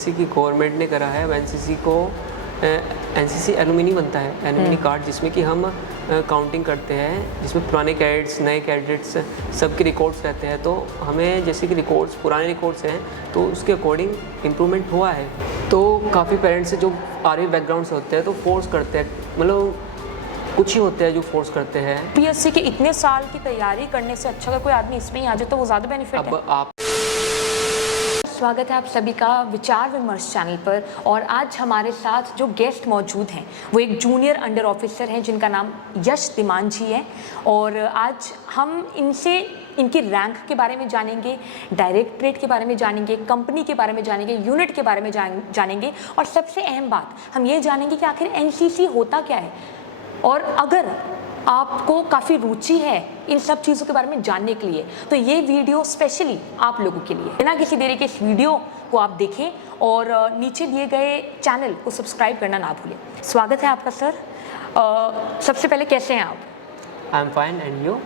NCC की government ने करा है। अब एनसीसी को एनसीसी एलुमनी बनता है, एलुमनी कार्ड, जिसमें कि हम काउंटिंग करते हैं, जिसमें पुराने कैडेट्स नए कैडेट्स सबके रिकॉर्ड्स रहते हैं। तो हमें जैसे कि रिकॉर्ड्स पुराने रिकॉर्ड्स हैं तो उसके अकॉर्डिंग इम्प्रूवमेंट हुआ है। तो काफ़ी पेरेंट्स जो आर्मी बैकग्राउंड से होते हैं तो फोर्स करते हैं, मतलब कुछ ही होते हैं जो फोर्स करते हैं। पीएससी के इतने साल की तैयारी करने से अच्छा अगर कोई आदमी इसमें ही आ जाए तो वो ज़्यादा बेनिफिट है। अब आप स्वागत है आप सभी का विचार विमर्श चैनल पर। और आज हमारे साथ जो गेस्ट मौजूद हैं वो एक जूनियर अंडर ऑफिसर हैं जिनका नाम यश तिमान जी है। और आज हम इनसे इनकी रैंक के बारे में जानेंगे, डायरेक्टरेट के बारे में जानेंगे, कंपनी के बारे में जानेंगे, यूनिट के बारे में जानेंगे और सबसे अहम बात हम ये जानेंगे कि आखिर एनसीसी होता क्या है। और अगर आपको काफ़ी रुचि है इन सब चीज़ों के बारे में जानने के लिए तो ये वीडियो स्पेशली आप लोगों के लिए। बिना किसी देरी के इस वीडियो को आप देखें और नीचे दिए गए चैनल को सब्सक्राइब करना ना भूलें। स्वागत है आपका सर। सबसे पहले कैसे हैं आप? I am fine and you?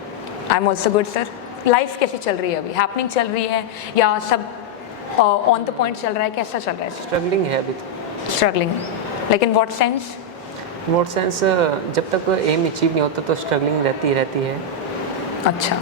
I am also good sir. Life कैसी चल रही है अभी? हैपनिंग चल रही है या सब ऑन द पॉइंट चल रहा है? कैसा चल रहा है? स्ट्रगलिंग है अभी तो। स्ट्रगलिंग, लेकिन व्हाट सेंस? व्हाट सेंस, जब तक एम अचीव नहीं होता तो स्ट्रगलिंग रहती है। अच्छा,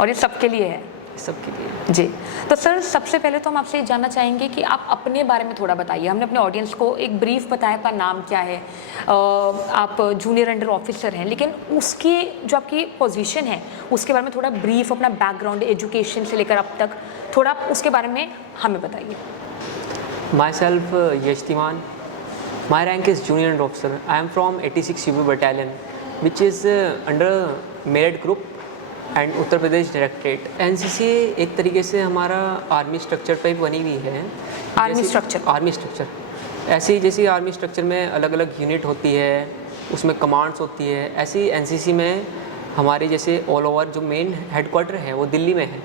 और ये सबके लिए है? सबके लिए जी। तो सर सबसे पहले तो हम आपसे जानना चाहेंगे कि आप अपने बारे में थोड़ा बताइए। हमने अपने ऑडियंस को एक ब्रीफ बताया, आपका नाम क्या है, आप जूनियर अंडर ऑफिसर हैं, लेकिन उसकी जो आपकी पोजीशन है उसके बारे में थोड़ा ब्रीफ, अपना बैकग्राउंड एजुकेशन से लेकर अब तक थोड़ा उसके बारे में हमें बताइए। Myself Yash Timan, my rank is junior and officer. I am from 86 UP battalion which is under merit group and Uttar Pradesh directorate. NCC एक तरीके से हमारा आर्मी स्ट्रक्चर पे बनी हुई है। आर्मी स्ट्रक्चर ऐसे ही जैसे आर्मी स्ट्रक्चर में अलग अलग यूनिट होती है, उसमें कमांड्स होती है, ऐसे ही एनसीसी में हमारे जैसे ऑल ओवर जो मेन हेडक्वार्टर है वो दिल्ली में है।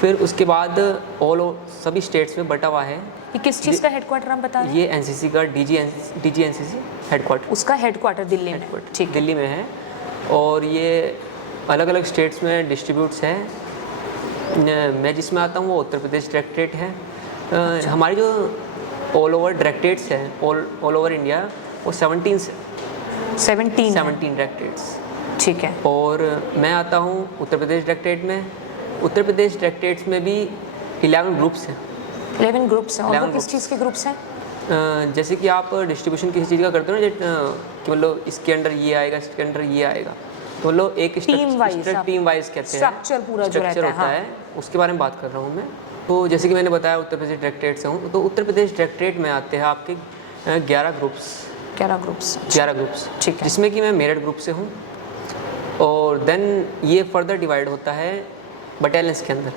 फिर उसके बाद सभी स्टेट्स में बटा हुआ है। ये किस चीज़ का हेडक्वार्टर हम बता रहे हैं? ये एनसीसी का डीजी एनसीसी हेडक्वार्टर, उसका हेडक्वार्टर दिल्ली में, ठीक, दिल्ली में है। और ये अलग अलग स्टेट्स में डिस्ट्रीब्यूट्स है। मैं जिसमें आता हूँ वो उत्तर प्रदेश डायरेक्टरेट है। अच्छा। हमारी जो ऑल ओवर डायरेक्टरेट्स हैं ऑल ओवर इंडिया वो 17 डायरेक्टरेट्स, ठीक है। और मैं आता हूँ उत्तर प्रदेश डायरेक्टरेट में। उत्तर प्रदेश डायरेक्टरेट्स में भी 11 ग्रुप्स हैं। 11 ग्रुप्स हैं। और वो किस चीज़ के ग्रुप्स हैं? जैसे कि आप डिस्ट्रीब्यूशन किसी चीज़ का करते हो ना, कि मतलब इसके अंडर ये आएगा, इसके अंडर ये आएगा, तो मतलब एक टीम वाइज कहते हैं, स्ट्रक्चर पूरा जो रहता होता है, उसके बारे में बात कर रहा हूँ मैं। तो जैसे कि मैंने बताया उत्तर प्रदेश डायरेक्टरेट से हूँ, तो उत्तर प्रदेश डायरेक्टरेट में आते हैं आपके 11 ग्रुप्स, ठीक है, जिसमें कि मैं मेरठ ग्रुप से हूँ। और देन ये फर्दर डिवाइड होता है बटालियंस के अंदर।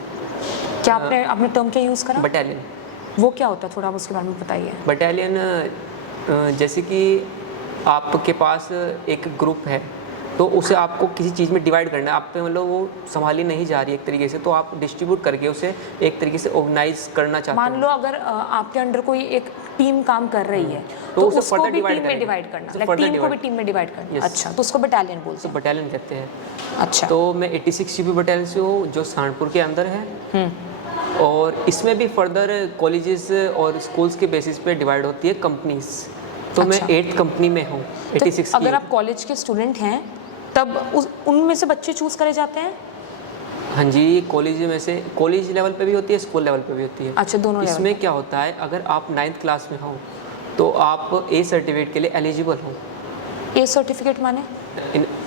क्या आपने टर्म क्या यूज़ करा? बटालियन। वो क्या होता है, थोड़ा आप उसके बारे में बताइए। बटालियन जैसे कि आपके पास एक ग्रुप है तो उसे आपको किसी चीज़ में डिवाइड करना है, आप पे मतलब वो संभाली नहीं जा रही एक तरीके से, तो आप डिस्ट्रीब्यूट करके उसे एक तरीके से ऑर्गेनाइज करना चाहते हैं। मान लो अगर आपके अंडर कोई एक टीम काम कर रही है तो उसको भी टीम में डिवाइड करना, टीम को भी टीम में डिवाइड करना। अच्छा, तो उसको बटालियन बोलते हैं। बटालियन कहते हैं। अच्छा, तो मैं 86 यूपी बटालियन से हूँ जो सहारनपुर के अंदर है। और इसमें भी फर्दर कॉलेजेस और स्कूल्स के बेसिस पे डिवाइड होती है कंपनीज। तो मैं 8th कंपनी में हूँ 86 की। अगर आप कॉलेज के स्टूडेंट हैं तब उनमें से बच्चे चूज़ करे जाते हैं? हाँ जी, कॉलेज में से कॉलेज लेवल पे भी होती है, स्कूल लेवल पे भी होती है। अच्छा, दोनों लेवल। इसमें क्या होता है, अगर आप 9th क्लास में हो तो आप ए सर्टिफिकेट के लिए एलिजिबल हो। ए सर्टिफिकेट माने?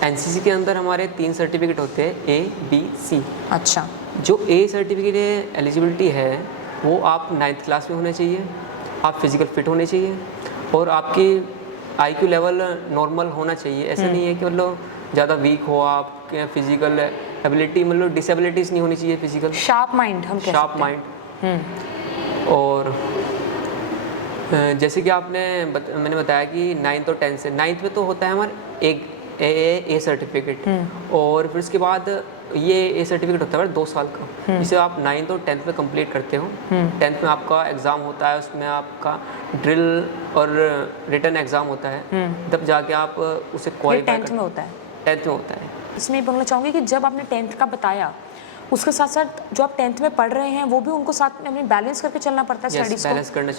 एनसीसी के अंदर हमारे 3 सर्टिफिकेट होते हैं, ए बी सी। अच्छा, जो ए सर्टिफिकेट एलिजिबिलिटी है वो आप 9th क्लास में होने चाहिए, आप फिजिकल फिट होने चाहिए और आपकी IQ लेवल नॉर्मल होना चाहिए। ऐसा नहीं है कि मतलब ज़्यादा वीक हो आप, फिजिकल एबिलिटी मतलब डिसेबिलिटीज़ नहीं होनी चाहिए, फिजिकल शार्प माइंड, हम कह शार्प माइंड। और जैसे कि मैंने बताया कि 9th और 10th से 9th में तो होता है हमारा एक ए सर्टिफिकेट, और फिर उसके बाद ये ए सर्टिफिकेट होता है 2 साल का, जिसे आप 9th और 10th में कंप्लीट करते हो। 10th में आपका एग्ज़ाम होता है, उसमें आपका ड्रिल और रिटन एग्ज़ाम होता है, तब जाके आप उसे क्वालिफाई। 10th में होता है? 10th में होता है। इसमें बोलना चाहूँगी कि जब आपने 10th का बताया उसके साथ साथ जो आप 10th में पढ़ रहे हैं वो भी उनको साथ में अपनी बैलेंस करके चलना पड़ता है स्टडीज़ को, बैलेंस करना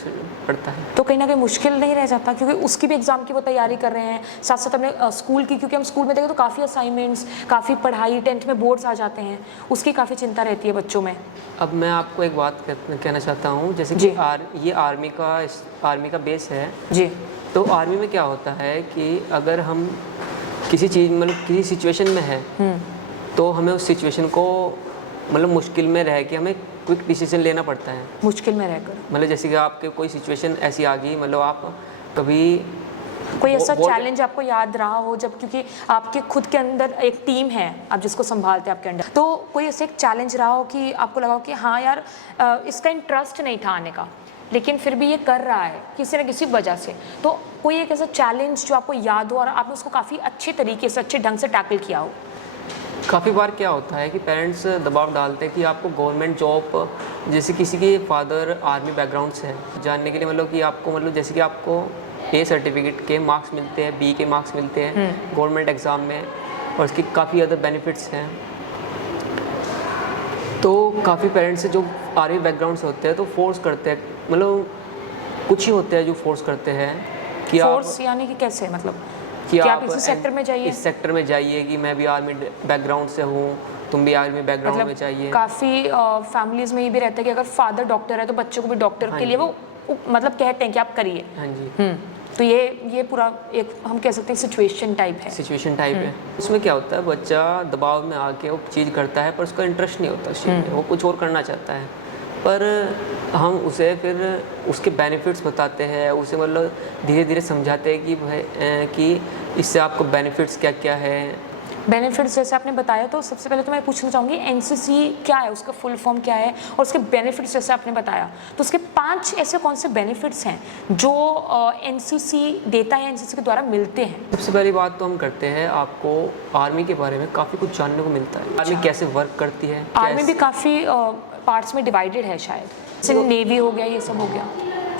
पड़ता है। तो कहीं ना कहीं मुश्किल नहीं रह जाता, क्योंकि उसकी भी एग्ज़ाम की वो तैयारी कर रहे हैं, साथ साथ अपने स्कूल की, क्योंकि हम स्कूल में देखें तो काफ़ी असाइनमेंट्स, काफ़ी पढ़ाई, 10th में बोर्ड्स आ जाते हैं, उसकी काफ़ी चिंता रहती है बच्चों में। अब मैं आपको एक बात कहना चाहता हूँ, जैसे जी। कि ये आर्मी का बेस है। जी तो आर्मी में क्या होता है कि अगर हम किसी चीज़ मतलब किसी सिचुएशन में है तो हमें उस सिचुएशन को मतलब मुश्किल में रह के हमें क्विक डिसीजन लेना पड़ता है। मुश्किल में रहकर, मतलब जैसे कि आपके कोई सिचुएशन ऐसी आ गई, मतलब आप कभी कोई ऐसा चैलेंज आपको याद रहा हो जब, क्योंकि आपके खुद के अंदर एक टीम है आप जिसको संभालते हैं आपके अंडर, तो कोई ऐसे एक चैलेंज रहा हो कि आपको लगा हो कि हाँ यार इसका इंटरेस्ट नहीं था आने का, लेकिन फिर भी ये कर रहा है किसी न किसी वजह से, तो कोई एक ऐसा चैलेंज जो आपको याद हो और आपने उसको काफ़ी अच्छे तरीके से, अच्छे ढंग से टैकल किया हो? काफ़ी बार क्या होता है कि पेरेंट्स दबाव डालते हैं कि आपको गवर्नमेंट जॉब, जैसे किसी के फादर आर्मी बैकग्राउंड से है, जानने के लिए मतलब कि आपको मतलब जैसे कि आपको ए सर्टिफिकेट के मार्क्स मिलते हैं, बी के मार्क्स मिलते हैं गवर्नमेंट एग्ज़ाम में, और उसकी काफ़ी अदर बेनिफिट्स हैं। तो काफ़ी पेरेंट्स जो आर्मी बैकग्राउंड से होते हैं तो फोर्स करते हैं, मतलब कुछ ही होते हैं जो फोर्स करते हैं कि फोर्स यानी कि कैसे, मतलब कि आप इसी सेक्टर में जाइए, इस सेक्टर में जाइए, कि मैं भी आर्मी बैकग्राउंड से हूँ, तुम भी आर्मी बैकग्राउंड में चाहिए। काफ़ी फैमिलीज़ में ये भी रहता है कि अगर फादर डॉक्टर है तो बच्चों को भी डॉक्टर के लिए वो मतलब कहते हैं कि आप करिए। हाँ जी। तो ये पूरा एक हम कह सकते हैं सिचुएशन टाइप है। सिचुएशन टाइप है। उसमें क्या होता है, बच्चा दबाव में आके वो चीज़ करता है पर उसका इंटरेस्ट नहीं होता उस चीज़ में, वो कुछ और करना चाहता है, पर हम उसे फिर उसके बेनिफिट्स बताते हैं, उसे मतलब धीरे धीरे समझाते हैं कि भाई कि इससे आपको बेनिफिट्स क्या क्या है। बेनिफिट्स जैसे आपने बताया, तो सबसे पहले तो मैं पूछना चाहूँगी एनसीसी क्या है, उसका फुल फॉर्म क्या है, और उसके बेनिफिट्स जैसे आपने बताया, तो उसके 5 ऐसे कौन से बेनिफिट्स हैं जो एनसीसी देता है, एनसीसी के द्वारा मिलते हैं? सबसे पहली बात तो हम करते हैं, आपको आर्मी के बारे में काफ़ी कुछ जानने को मिलता है। आर्मी कैसे वर्क करती है, आर्मी भी काफ़ी पार्ट्स में डिवाइडेड है शायद, जैसे नेवी हो गया, ये सब हो गया।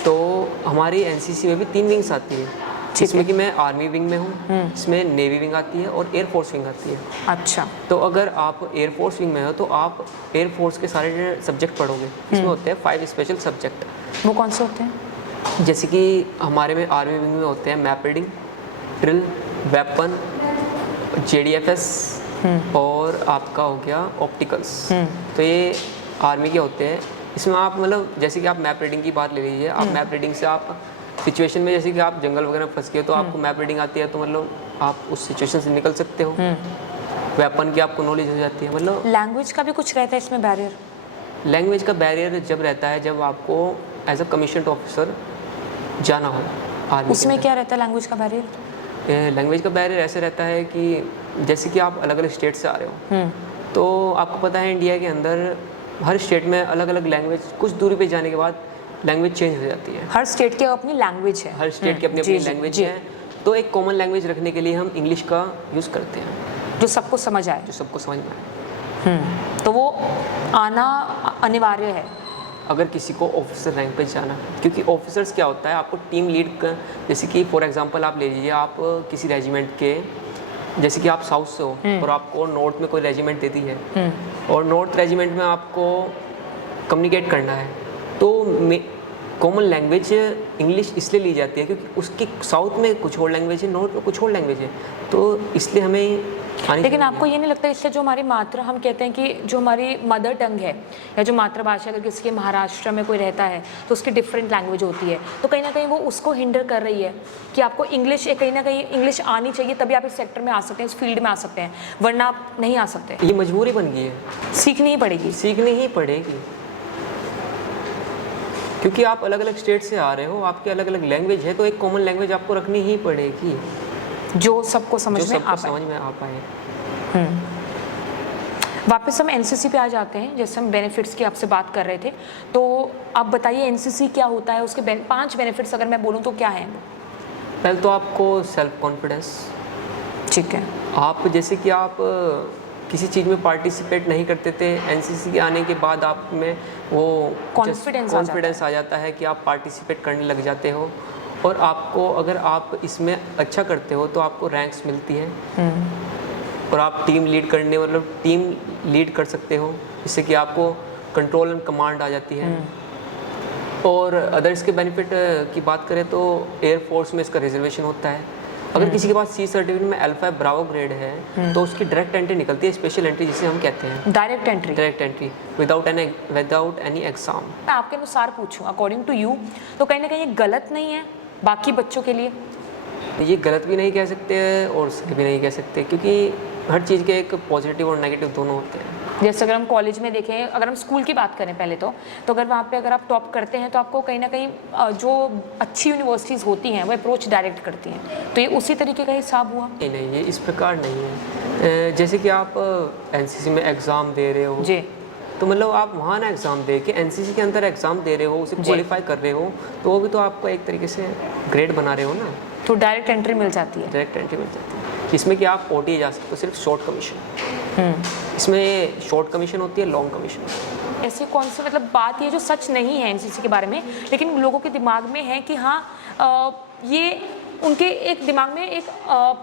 तो हमारी एनसीसी में भी 3 विंग्स आती है, जिसमें कि मैं आर्मी विंग में हूँ, इसमें नेवी विंग आती है और एयरफोर्स विंग आती है। अच्छा। तो अगर आप एयरफोर्स विंग में हो तो आप एयरफोर्स के सारे सब्जेक्ट पढ़ोगे। इसमें होते हैं 5 स्पेशल सब्जेक्ट। वो कौन से होते हैं? जैसे कि हमारे में आर्मी विंग में होते हैं map reading, drill, weapon, JDFS और आपका हो गया ऑप्टिकल्स। तो ये आर्मी के होते हैं। इसमें आप मतलब जैसे कि आप मैप रीडिंग की बात ले लीजिए, आप मैप रीडिंग से आप सिचुएशन में, जैसे कि आप जंगल वगैरह में फंस गए तो आपको मैप रीडिंग आती है, तो मतलब आप उस सिचुएशन से निकल सकते हो। वेपन की आपको नॉलेज हो जाती है। मतलब लैंग्वेज का भी कुछ रहता है इसमें बैरियर? लैंग्वेज का बैरियर जब रहता है जब आपको एज अ कमीशन्ड ऑफिसर जाना हो आर्मी। उसमें क्या रहता है लैंग्वेज का बैरियर? लैंग्वेज का बैरियर ऐसे रहता है कि जैसे कि आप अलग अलग स्टेट से आ रहे हो, तो आपको पता है इंडिया के अंदर हर स्टेट में अलग अलग लैंग्वेज, कुछ दूरी पे जाने के बाद लैंग्वेज चेंज हो जाती है। हर स्टेट की अपनी लैंग्वेज है। हर स्टेट की अपनी अपनी लैंग्वेज है। तो एक कॉमन लैंग्वेज रखने के लिए हम इंग्लिश का यूज़ करते हैं, जो सबको समझ आए, जो सबको समझ में आए। तो वो आना अनिवार्य है अगर किसी को ऑफिसर रैंक पे जाना है, क्योंकि ऑफिसर्स क्या होता है, आपको टीम लीड कर, जैसे कि फॉर एग्जांपल आप ले लीजिए, आप किसी रेजिमेंट के, जैसे कि आप साउथ से हो और आपको नॉर्थ में कोई रेजिमेंट देती है और नॉर्थ रेजिमेंट में आपको कम्युनिकेट करना है, तो कॉमन लैंग्वेज इंग्लिश इसलिए ली जाती है क्योंकि उसकी साउथ में कुछ और लैंग्वेज है, नॉर्थ में कुछ और लैंग्वेज है, तो इसलिए हमें लेकिन आपको ये नहीं लगता इससे जो हमारी हम कहते हैं कि जो हमारी मदर टंग है या जो मातृभाषा, अगर किसी के महाराष्ट्र में कोई रहता है तो उसकी डिफरेंट लैंग्वेज होती है, तो कहीं ना कहीं वो उसको हिंडर कर रही है कि आपको इंग्लिश, कहीं ना कहीं इंग्लिश आनी चाहिए, तभी आप इस सेक्टर में आ सकते हैं, इस फील्ड में आ सकते हैं, वरना आप नहीं आ सकते। ये मजबूरी बन गई है, सीखनी ही पड़ेगी। सीखनी ही पड़ेगी, क्योंकि आप अलग अलग स्टेट से आ रहे हो, आपकी अलग अलग लैंग्वेज है, तो एक कॉमन लैंग्वेज आपको रखनी ही पड़ेगी जो सबको समझ में आ पाए। वापस हम एनसीसी पे आ जाते हैं, जैसे हम बेनिफिट्स की आपसे बात कर रहे थे, तो आप बताइए एनसीसी क्या होता है, उसके 5 बेनिफिट्स अगर मैं बोलूँ तो क्या है? पहले तो आपको सेल्फ कॉन्फिडेंस। ठीक है। आप जैसे कि आप किसी चीज़ में पार्टिसिपेट नहीं करते थे, एनसीसी के आने के बाद आप में वो कॉन्फिडेंस आ जाता है कि आप पार्टिसिपेट करने लग जाते हो, और आपको अगर आप इसमें अच्छा करते हो तो आपको रैंक्स मिलती है और आप टीम लीड करने, मतलब टीम लीड कर सकते हो। जिससे कि आपको कंट्रोल एंड कमांड आ जाती है। और अदर इसके बेनिफिट की बात करें तो एयरफोर्स में इसका रिजर्वेशन होता है। अगर किसी के पास सी सर्टिफिकेट में L5 ब्रावो ग्रेड है तो उसकी डायरेक्ट एंट्री निकलती है, स्पेशल एंट्री जिसे हम कहते हैं। Direct entry without any exam. मैं आपके अनुसार पूछूं, अकॉर्डिंग टू यू, तो कहीं ना कहीं ये गलत नहीं है बाकी बच्चों के लिए? ये गलत भी नहीं कह सकते और सही भी नहीं कह सकते, क्योंकि हर चीज़ के एक पॉजिटिव और नेगेटिव दोनों होते हैं। जैसे अगर हम कॉलेज में देखें, अगर हम स्कूल की बात करें पहले तो अगर वहाँ पे अगर आप टॉप करते हैं तो आपको कहीं ना कहीं जो अच्छी यूनिवर्सिटीज़ होती हैं वो अप्रोच डायरेक्ट करती हैं, तो ये उसी तरीके का हिसाब हुआ? नहीं, ये इस प्रकार नहीं है। जैसे कि आप एनसीसी में एग्ज़ाम दे रहे हो जी, तो मतलब आप वहाँ ना एग्ज़ाम दे के एनसीसी के अंदर एग्ज़ाम दे रहे हो, उसे क्वालिफाई कर रहे हो, तो वो भी तो आपको एक तरीके से ग्रेड बना रहे हो ना, तो डायरेक्ट एंट्री मिल जाती है। डायरेक्ट एंट्री मिल जाती है, जिसमें कि आप OTA जा सकते हो, सिर्फ शॉर्ट कमीशन। इसमें शॉर्ट कमीशन होती है, लॉन्ग कमीशन। ऐसी कौन सी मतलब बात ये जो सच नहीं है एनसीसी के बारे में, लेकिन लोगों के दिमाग में है कि हाँ ये उनके एक दिमाग में एक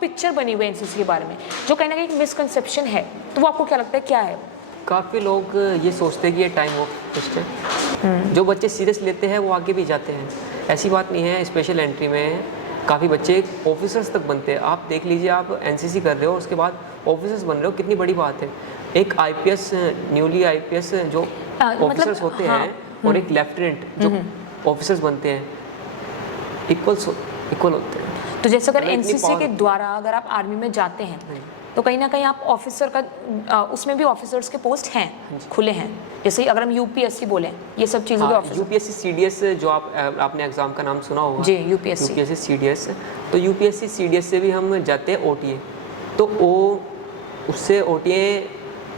पिक्चर बनी हुई है एनसीसी के बारे में, जो कहीं ना कहीं एक मिसकंसेप्शन है, तो वो आपको क्या लगता है क्या है? काफ़ी लोग ये सोचते हैं कि ये टाइम ऑफ वेस्ट है। जो बच्चे सीरियस लेते हैं वो आगे भी जाते हैं, ऐसी बात नहीं है। स्पेशल एंट्री में काफ़ी बच्चे ऑफिसर्स तक बनते हैं। आप देख लीजिए, आप एनसीसी कर रहे हो उसके बाद ऑफिसर्स बन रहे हो, कितनी बड़ी बात है। एक आईपीएस, न्यूली आईपीएस जो ऑफिसर्स होते हैं और एक लेफ्टिनेंट जो ऑफिसर्स बनते हैं, इक्वल होते हैं। तो जैसे अगर एनसीसी के द्वारा अगर आप आर्मी में जाते हैं तो कहीं ना कहीं आप ऑफिसर का उसमें भी ऑफिसर्स के पोस्ट हैं, खुले हैं। जैसे अगर हम यूपीएससी बोलें, ये सब चीज़ों के ऑफिसर। यूपीएससी सीडीएस जो आपने एग्जाम का नाम सुना होगा जी, यूपीएससी सीडीएस। तो यूपीएससी सीडीएस से भी हम जाते हैं OTA, तो वो उससे OTA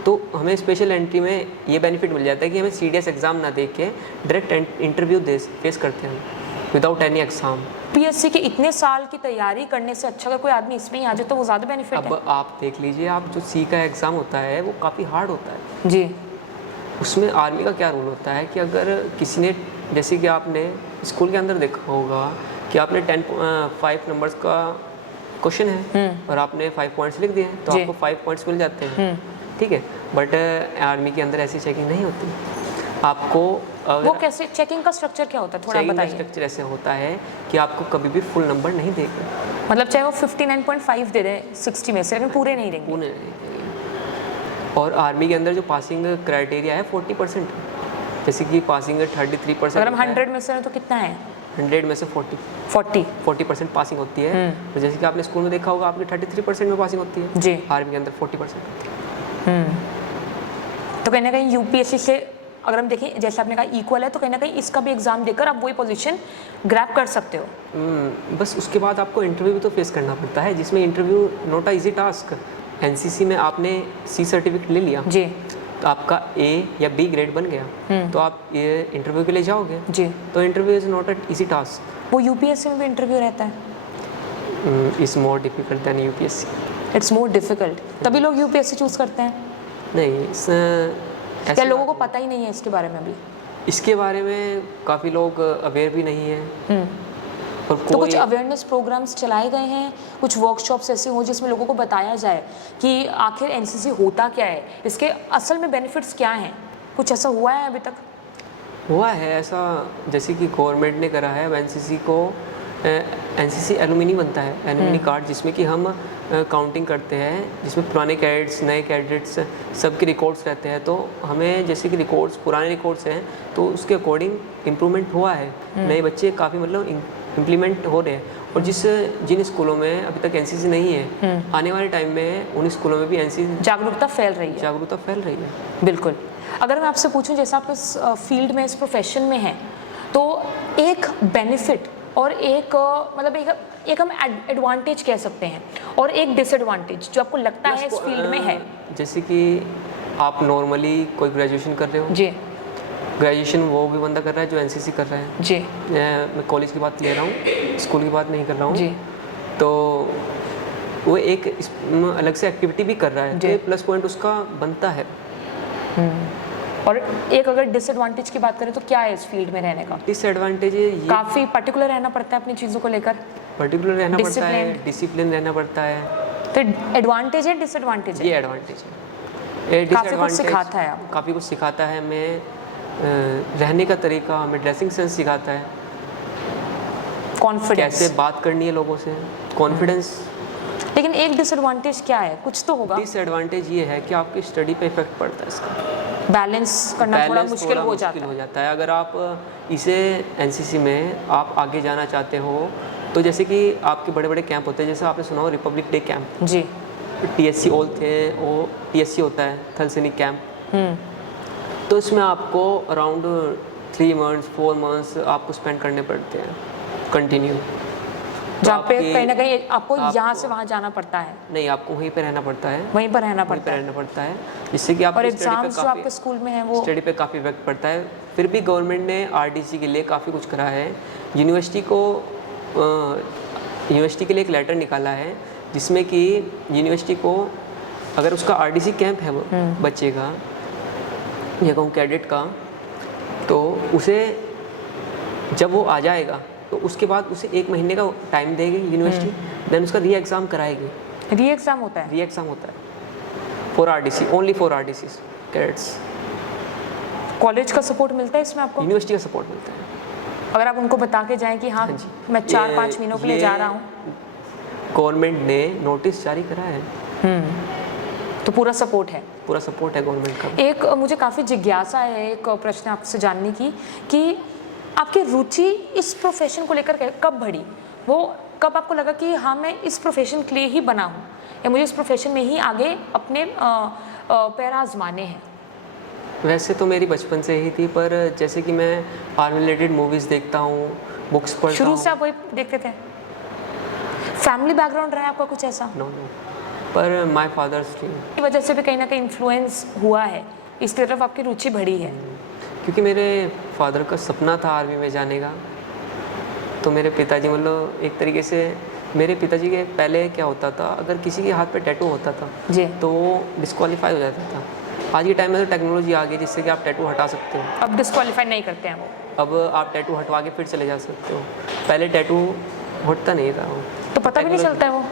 तो हमें स्पेशल एंट्री में ये बेनिफिट मिल जाता है कि हमें सीडीएस एग्ज़ाम ना देख के डायरेक्ट इंटरव्यू फेस करते हैं विदाउट एनी एग्ज़ाम। पीएससी के इतने साल की तैयारी करने से अच्छा अगर कोई आदमी इसमें ही आ जाए तो वो ज़्यादा बेनिफिट है। अब आप देख लीजिए, आप जो सी का एग्ज़ाम होता है वो काफ़ी हार्ड होता है जी। उसमें आर्मी का क्या रोल होता है कि अगर किसी ने, जैसे कि आपने स्कूल के अंदर देखा होगा कि आपने 5 नंबर्स का क्वेश्चन है और आपने 5 पॉइंट्स लिख दिए तो आपको 5 पॉइंट्स मिल जाते हैं, ठीक है। बट आर्मी के अंदर ऐसी चेकिंग नहीं होती। आपको वो कैसे चेकिंग का स्ट्रक्चर क्या होता है, थोड़ा बताइए। स्ट्रक्चर ऐसे होता है कि आपको कभी भी फुल नंबर नहीं देगा, मतलब चाहे वो 59.5 दे दें 60 में से, लेकिन पूरे नहीं देंगे। पूरे नहीं देंगे। और आर्मी के अंदर जो पासिंग क्राइटेरिया है 40%, जैसे कि पासिंग 33%। अगर हम 100 में से तो कितना है? 100 में से 40% पासिंग होती है। तो जैसे कि आपने स्कूल में देखा होगा, आपकी 33% में पासिंग होती है जी, आर्मी के अंदर 40% होती है। तो कहीं ना कहीं यूपीएससी से अगर हम देखें, जैसे आपने कहा इक्वल है, तो कहीं ना कहीं इसका भी एग्जाम देकर आप वही पोजीशन ग्रैब कर सकते हो। बस उसके बाद आपको इंटरव्यू भी तो फेस करना पड़ता है, जिसमें interview not a easy task. NCC में आपने सी सर्टिफिकेट ले लिया जी, तो आपका A या B ग्रेड बन गया, तो आप ये इंटरव्यू के लिए जाओगे जी। तो interview is not a easy task. वो यूपीएससी में भी इंटरव्यू रहता है? Is more difficult than UPSC. It's more difficult, तभी लोग यूपीएससी चूज़ करते हैं। नहीं, क्या लोगों को पता ही नहीं है इसके बारे में? अभी इसके बारे में काफ़ी लोग अवेयर भी नहीं है। और तो कुछ अवेयरनेस प्रोग्राम्स चलाए गए हैं, कुछ वर्कशॉप्स ऐसे हों जिसमें लोगों को बताया जाए कि आखिर एनसीसी होता क्या है, इसके असल में बेनिफिट्स क्या हैं? कुछ ऐसा हुआ है अभी तक? हुआ है ऐसा, जैसे कि गवर्नमेंट ने करा है। एनसीसी को एनसीसी एलुमिनी बनता है, एलुमिनी कार्ड, जिसमें कि हम काउंटिंग करते हैं, जिसमें पुराने कैडेट्स, नए कैडेट्स सबके रिकॉर्ड्स रहते हैं। तो हमें जैसे कि रिकॉर्ड्स, पुराने रिकॉर्ड्स हैं तो उसके अकॉर्डिंग इम्प्रूवमेंट हुआ है। नए बच्चे काफ़ी मतलब इम्प्लीमेंट हो रहे हैं। और जिन स्कूलों में अभी तक एनसीसी नहीं है, आने वाले टाइम में उन स्कूलों में भी एनसीसी जागरूकता फैल रही है। बिल्कुल। अगर मैं आपसे पूछूं, जैसे आप इस फील्ड में, इस प्रोफेशन में हैं, तो एक बेनिफिट और एक मतलब एक हम एडवांटेज कह सकते हैं और एक डिसएडवांटेज जो आपको लगता है इस फील्ड में है। जैसे कि आप नॉर्मली कोई ग्रेजुएशन कर रहे हो जी, ग्रेजुएशन वो भी बंदा कर रहा है जो एनसीसी कर रहा है जी। मैं कॉलेज की बात ले रहा हूँ, स्कूल की बात नहीं कर रहा हूँ जी। तो वो एक अलग से एक्टिविटी भी कर रहा है, तो प्लस पॉइंट उसका बनता है। और एक अगर डिसएडवांटेज की बात करें तो क्या है इस फील्ड में रहने का? डिसएडवांटेज ये काफ़ी पर्टिकुलर रहना पड़ता है अपनी चीज़ों को लेकर, पर्टिकुलर रहना पड़ता है, डिसिप्लिन रहना पड़ता है। तो एडवांटेज है डिसएडवांटेज है? ये एडवांटेज है। काफ़ी कुछ सिखाता है आपको। काफ़ी कुछ सिखाता है। मैं रहने का तरीका, हमें ड्रेसिंग सेंस सिखाता है, कॉन्फिडेंस। कैसे बात करनी है लोगों से, कॉन्फिडेंस। लेकिन एक डिसएडवांटेज क्या है, कुछ तो होगा। डिसएडवांटेज ये है कि आपकी स्टडी पे इफेक्ट पड़ता है इसका। बैलेंस करना थोड़ा बैलेंस मुश्किल थोड़ा हो जाता हो है। जाता है। अगर आप इसे एनसीसी में आप आगे जाना चाहते हो तो जैसे कि आपके बड़े बड़े कैंप होते हैं, जैसे आपने सुना हो रिपब्लिक डे कैंप, जी। टीएससी ऑल थे, वो टीएससी होता है थल सैनिक कैंप। तो इसमें आपको अराउंड 3 मंथ्स 4 मंथ्स आपको स्पेंड करने पड़ते हैं कंटिन्यू। जहाँ पे कहीं ना कहीं आपको यहाँ से वहाँ जाना पड़ता है। नहीं, आपको वहीं पे रहना पड़ता है, वहीं पर रहना वहीं पड़ता पे है। रहना पड़ता है, जिससे कि और आपकी एग्जाम्स जो आपके स्कूल में है वो स्टडी पे काफ़ी इफेक्ट पड़ता है। फिर भी गवर्नमेंट ने आरडीसी के लिए काफ़ी कुछ करा है। यूनिवर्सिटी के लिए एक लेटर निकाला है जिसमें कि यूनिवर्सिटी को अगर उसका आरडीसी कैंप है वो बच्चे का या कहूँ कैडेट का, तो उसे जब वो आ जाएगा तो उसके बाद उसे 1 महीने का टाइम देगी यूनिवर्सिटी, देन उसका री एग्ज़ाम कराएगी। री एग्जाम होता है। री एग्ज़ाम होता है for RDC, only for RDC cadets. College का सपोर्ट मिलता है इसमें आपको? यूनिवर्सिटी का सपोर्ट मिलता है। अगर आप उनको बता के जाएं कि हाँ हाँ जी, मैं 4-5 महीनों के लिए जा रहा हूँ, गवर्नमेंट ने नोटिस जारी करा है, तो पूरा सपोर्ट है। पूरा सपोर्ट है गवर्नमेंट का। एक मुझे काफ़ी जिज्ञासा है, एक प्रश्न आपसे जानने की कि आपकी रुचि इस प्रोफेशन को लेकर कब बढ़ी? वो कब आपको लगा कि हाँ मैं इस प्रोफेशन के लिए ही बना हूँ या मुझे इस प्रोफेशन में ही आगे अपने पैर आजमाने हैं? वैसे तो मेरी बचपन से ही थी, पर जैसे कि मैं आर्मी रिलेटेड मूवीज़ देखता हूँ, बुक्स पढ़ता हूँ। शुरू से आप वही देखते थे? फैमिली बैकग्राउंड रहा है आपका कुछ ऐसा? नो, पर माय फादर्स ड्रीम की वजह से भी कहीं ना कहीं इन्फ्लुएंस हुआ है, इस तरफ आपकी रुचि बढ़ी है। क्योंकि मेरे फादर का सपना था आर्मी में जाने का। तो मेरे पिताजी मतलब एक तरीके से, मेरे पिताजी के पहले क्या होता था, अगर किसी के हाथ पे टैटू होता था जी, तो वो डिस्क्वालीफाई हो जाता था। आज के टाइम में तो टेक्नोलॉजी आ गई जिससे कि आप टैटू हटा सकते हो। अब डिस्क्वालीफाई नहीं करते हैं वो। अब आप टैटू हटवा के फिर चले जा सकते हो, पहले टैटू हटता नहीं था वो। तो पता भी नहीं चलता है, वो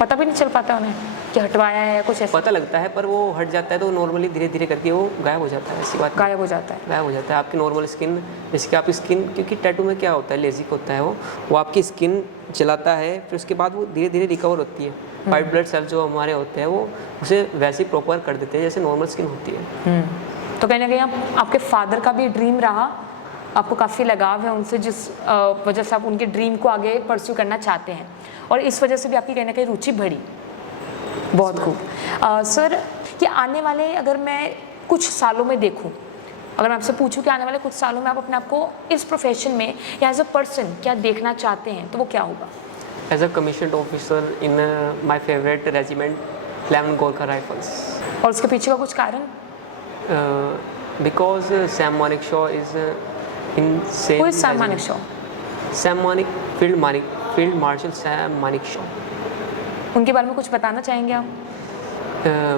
पता भी नहीं चल पाता उन्हें कि हटवाया है या कुछ ऐसा। पता लगता है पर वो हट जाता है तो नॉर्मली धीरे धीरे करके वो गायब हो जाता है। ऐसी बात नहीं। गायब हो जाता है। गायब हो जाता है। आपकी नॉर्मल स्किन, जैसे कि आपकी स्किन, क्योंकि टैटू में क्या होता है, लेजिक होता है वो आपकी स्किन जलाता है, फिर उसके बाद वो धीरे धीरे रिकवर होती है। वाइट ब्लड सेल जो हमारे होते हैं वो उसे वैसे ही प्रॉपर कर देते हैं जैसे नॉर्मल स्किन होती है। तो कहीं ना कहीं आपके फादर का भी ड्रीम रहा, आपको काफ़ी लगाव है उनसे, जिस वजह से आप उनके ड्रीम को आगे परस्यू करना चाहते हैं, और इस वजह से भी आपकी कहीं ना कहीं रुचि बढ़ी। बहुत खूब। सर, कि आने वाले, अगर मैं कुछ सालों में देखूं, अगर मैं आपसे पूछूं कि आने वाले कुछ सालों में आप अपने आप को इस प्रोफेशन में या एज अ पर्सन क्या देखना चाहते हैं, तो वो क्या होगा? As a commissioned officer in my favourite regiment 11 Gorkha Rifles. और उसके पीछे का कुछ कारण? Because Sam Manekshaw is in same. Who is Sam Manekshaw? Sam Manek, field marshal Sam Manekshaw. उनके बारे में कुछ बताना चाहेंगे आप?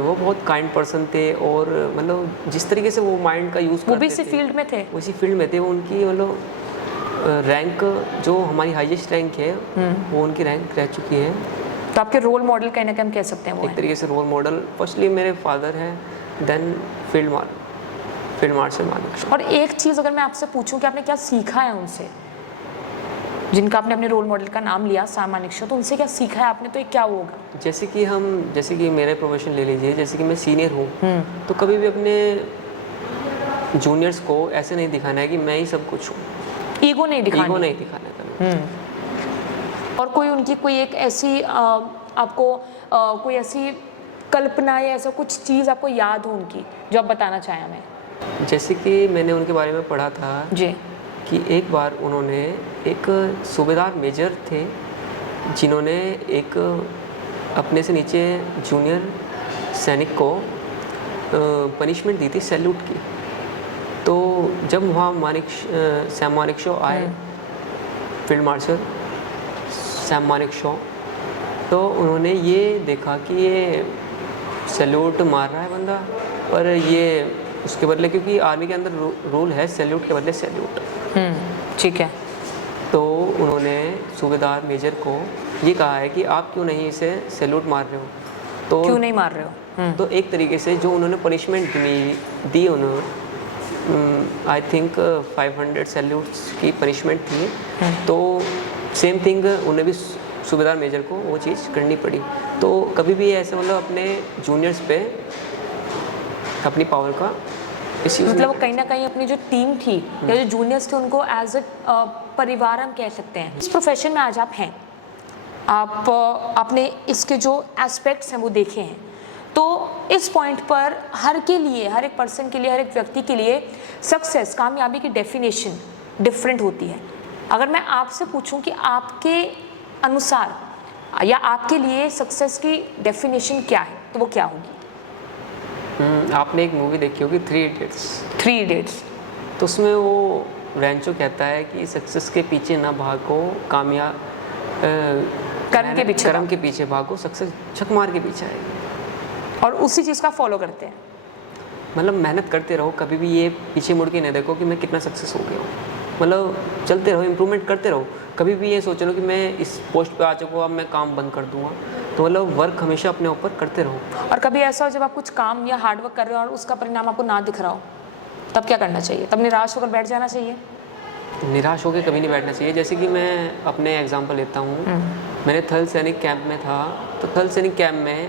वो बहुत काइंड पर्सन थे, और मतलब जिस तरीके से वो माइंड का यूज़ करते थे, वो भी इसी फील्ड में थे? उसी फील्ड में थे। वो उनकी मतलब रैंक जो हमारी हाईएस्ट रैंक है वो उनकी रैंक रह चुकी है। तो आपके रोल मॉडल कहीं ना कहीं हम कह सकते हैं वो एक तरीके से रोल मॉडल फर्स्टली मेरे फादर हैं, then field marshal Manekshaw. और एक चीज़ अगर मैं आपसे पूछूं कि आपने क्या सीखा है उनसे, जिनका आपने अपने रोल मॉडल का नाम लिया सैम मानिक शॉ, तो उनसे क्या सीखा है आपने, तो ये क्या होगा? जैसे कि मेरे प्रोफेशन ले लीजिए, जैसे कि मैं सीनियर हूँ, तो कभी भी अपने जूनियर्स को ऐसे नहीं दिखाना है कि मैं ही सब कुछ हूँ। ईगो नहीं दिखाना है कभी। और कोई उनकी कोई एक ऐसी आपको कोई ऐसी कल्पना या ऐसा कुछ चीज़ आपको याद हो उनकी जो आप बताना चाहें हमें? जैसे कि मैंने उनके बारे में पढ़ा था जी, कि एक बार उन्होंने, एक सूबेदार मेजर थे जिन्होंने एक अपने से नीचे जूनियर सैनिक को पनिशमेंट दी थी सैल्यूट की। तो जब वहाँ सैम मानिक शॉ आए, field marshal Sam Manik Shaw, तो उन्होंने ये देखा कि ये सैल्यूट मार रहा है बंदा, पर ये उसके बदले, क्योंकि आर्मी के अंदर रूल है सैल्यूट के बदले सैल्यूट। ठीक है। तो उन्होंने सूबेदार मेजर को ये कहा है कि आप क्यों नहीं इसे सैल्यूट मार रहे हो। तो क्यों नहीं मार रहे हो? तो एक तरीके से जो उन्होंने पनिशमेंट दी उन्होंने आई थिंक 500 सैल्यूट्स की पनिशमेंट थी, तो सेम थिंग उन्हें भी सूबेदार मेजर को वो चीज़ करनी पड़ी। तो कभी भी ऐसे मतलब अपने जूनियर्स पे अपनी पावर का मतलब वो कहीं ना कहीं अपनी जो टीम थी या जो जूनियर्स थे उनको एज ए परिवार हम कह सकते हैं। इस प्रोफेशन में आज आप हैं, आप आपने इसके जो एस्पेक्ट्स हैं वो देखे हैं, तो इस पॉइंट पर हर के लिए, हर एक पर्सन के लिए, हर एक व्यक्ति के लिए सक्सेस, कामयाबी की डेफिनेशन डिफरेंट होती है। अगर मैं आपसे पूछूं कि आपके अनुसार या आपके लिए सक्सेस की डेफिनेशन क्या है, तो वो क्या होगी? आपने एक मूवी देखी होगी 3 इडियट्स। तो उसमें वो रैंचो कहता है कि सक्सेस के पीछे ना भागो, कर्म के पीछे भागो, सक्सेस छक मार के पीछे आएगी। और उसी चीज़ का फॉलो करते हैं, मतलब मेहनत करते रहो, कभी भी ये पीछे मुड़ के नहीं देखो कि मैं कितना सक्सेस हो गया हूँ। मतलब चलते रहो, इम्प्रूवमेंट करते रहो। कभी भी ये सोच लो कि मैं इस पोस्ट पे आ चुका हूँ, अब मैं काम बंद कर दूंगा। तो मतलब वर्क हमेशा अपने ऊपर करते रहो। और कभी ऐसा हो जब आप कुछ काम या हार्डवर्क कर रहे हो और उसका परिणाम आपको ना दिख रहा हो, तब क्या करना चाहिए? तब निराश होकर बैठ जाना चाहिए? निराश होकर कभी नहीं बैठना चाहिए। जैसे कि मैं अपने एग्जाम्पल लेता हूँ, मैंने थल सैनिक कैंप में था, तो थल सैनिक कैंप में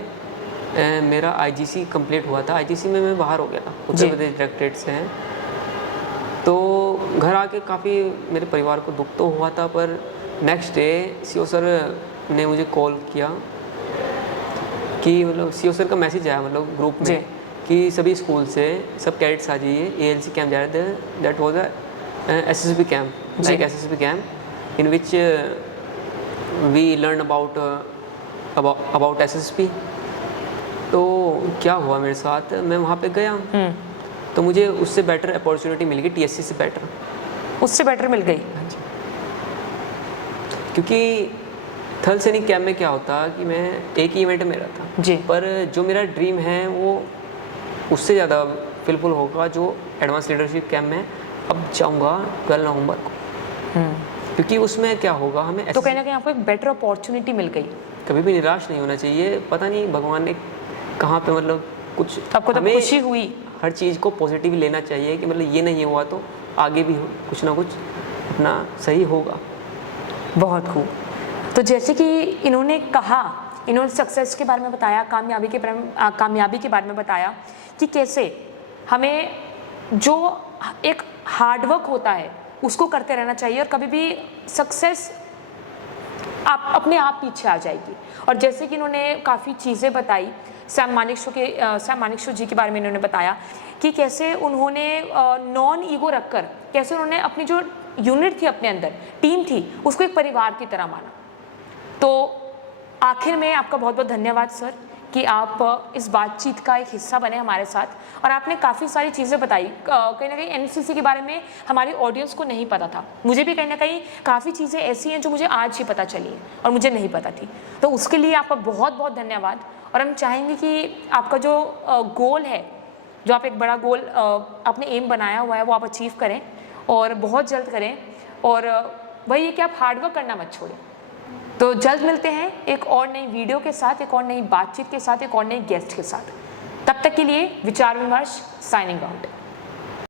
मेरा आईजीसी कंप्लीट हुआ था। आईजीसी में मैं बाहर हो गया था, उत्तर प्रदेश डायरेक्टरेट से हैं। तो घर आके काफ़ी मेरे परिवार को दुख तो हुआ था, पर नेक्स्ट डे सीओ सर ने मुझे कॉल किया कि मतलब सीओ सर का मैसेज आया मतलब ग्रुप में कि सभी स्कूल से सब कैडेट्स आ जाइए, एएलसी कैंप जा रहे थे। That was a SSB camp, like SSB camp in which we learn about SSB. तो क्या हुआ मेरे साथ, मैं वहाँ पे गया तो मुझे उससे बेटर अपॉर्चुनिटी मिल गई, टीएससी से बेटर, उससे बेटर मिल गई। क्योंकि थल सैनिक कैंप में क्या होता कि मैं एक ही इवेंट में रहता जी, पर जो मेरा ड्रीम है वो उससे ज़्यादा फुलफिल होगा जो एडवांस लीडरशिप कैंप में अब जाऊँगा 12 नवंबर को। क्योंकि उसमें क्या होगा, हमें तो कहीं ना कहीं आपको एक बेटर अपॉर्चुनिटी मिल गई। कभी भी निराश नहीं होना चाहिए। पता नहीं भगवान ने कहाँ पे मतलब कुछ आपको तब खुशी हुई। हर चीज़ को पॉजिटिव लेना चाहिए कि मतलब ये नहीं हुआ तो आगे भी कुछ ना कुछ अपना सही होगा। बहुत खूब। तो जैसे कि इन्होंने कहा, इन्होंने सक्सेस के बारे में बताया, कामयाबी के बारे में बताया कि कैसे हमें जो एक हार्डवर्क होता है उसको करते रहना चाहिए और कभी भी सक्सेस आप अपने आप पीछे आ जाएगी। और जैसे कि इन्होंने काफ़ी चीज़ें बताई, सैम मानेकशॉ जी के बारे में इन्होंने बताया कि कैसे उन्होंने नॉन ईगो रखकर कैसे उन्होंने अपनी जो यूनिट थी, अपने अंदर टीम थी, उसको एक परिवार की तरह माना। तो आखिर में आपका बहुत बहुत धन्यवाद सर कि आप इस बातचीत का एक हिस्सा बने हमारे साथ और आपने काफ़ी सारी चीज़ें बताई। कहीं ना कहीं एनसीसी के बारे में हमारी ऑडियंस को नहीं पता था, मुझे भी कहीं ना कहीं काफ़ी चीज़ें ऐसी हैं जो मुझे आज ही पता चली और मुझे नहीं पता थी। तो उसके लिए आपका बहुत बहुत धन्यवाद। और हम चाहेंगे कि आपका जो गोल है, जो आप एक बड़ा गोल आपने एम बनाया हुआ है, वो आप अचीव करें और बहुत जल्द करें। और वही है कि आप हार्डवर्क करना मत छोड़ें। तो जल्द मिलते हैं एक और नई वीडियो के साथ, एक और नई बातचीत के साथ, एक और नए गेस्ट के साथ। तब तक के लिए विचार विमर्श साइनिंग आउट।